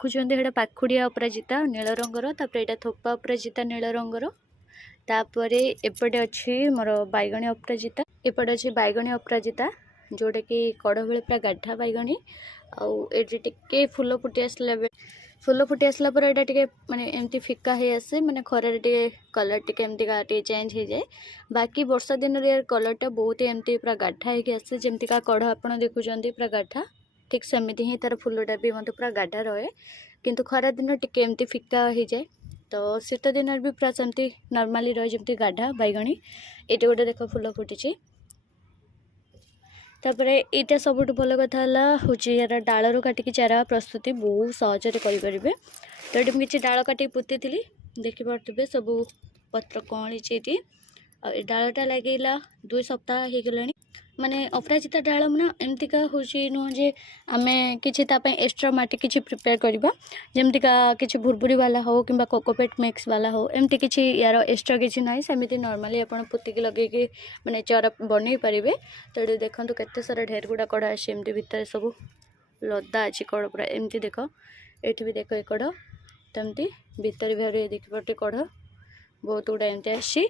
देखुं ये पाखुड़िया अपराजिता नील रंगर तापर यहाँ थोपा अपराजिता नील रंगर तापर एपटे अच्छी मोर बैगणी अपराजिता एपटे अच्छी बैगणी अपराजिता जोटा कि कड़ बेले पूरा गाढ़ा बैगणी आउ टे फुल फुटी आसला फुल फुटी आसला पर यहाँ टे माने एमती फिका है आसे माने खरार टे कलर टे एमती चेंज हो जाए बाकी वर्षा दिन यार कलरटा बहुत एमती पूरा गाढ़ा होगी आसे जमती कड़ आप देखुं पूरा गाढ़ा ठीक सेमती ही तार फुलटा भी मतलब पूरा गाढ़ा रहे किंतु खरा दिन टिके एमती फिका हो जाए तो शीत दिन भी पूरा सेमती नॉर्मली रहे जमती गाढ़ा बैगणी ये गोटे देख फुल फुटी तापर यहाँ सब भल कथा हूँ यार डालू काटिकी चारा प्रस्तुति बहुत सहजरे करेंगे तो ये किसी डाल काटिक पोती थी देखिपे सब पत्र कौड़ी डालटा लगेगा 2 सप्ताह हो गला माने अपराजिता डाल ना एमतीका हूँ नुह जे आम कि एक्सट्रा माटी किसी प्रिपेयर करवा जमतीका किसी भुरभुरी वाला हो कि कोकोपेट मिक्स वाला हो एमती किसी यार एक्सट्रा किसी ना सेमती नॉर्मली आप पोतिकी लगे माने चारा बन पारे तो ये देखो केते सारा ढेर गुड़ा कड़ आमती भितर सब लदा अच्छी कड़ पूरा एमती देख ये भी देख ये कड़ तमती भितर भी देखिए कड़ बहुत गुड़ा एमती आसी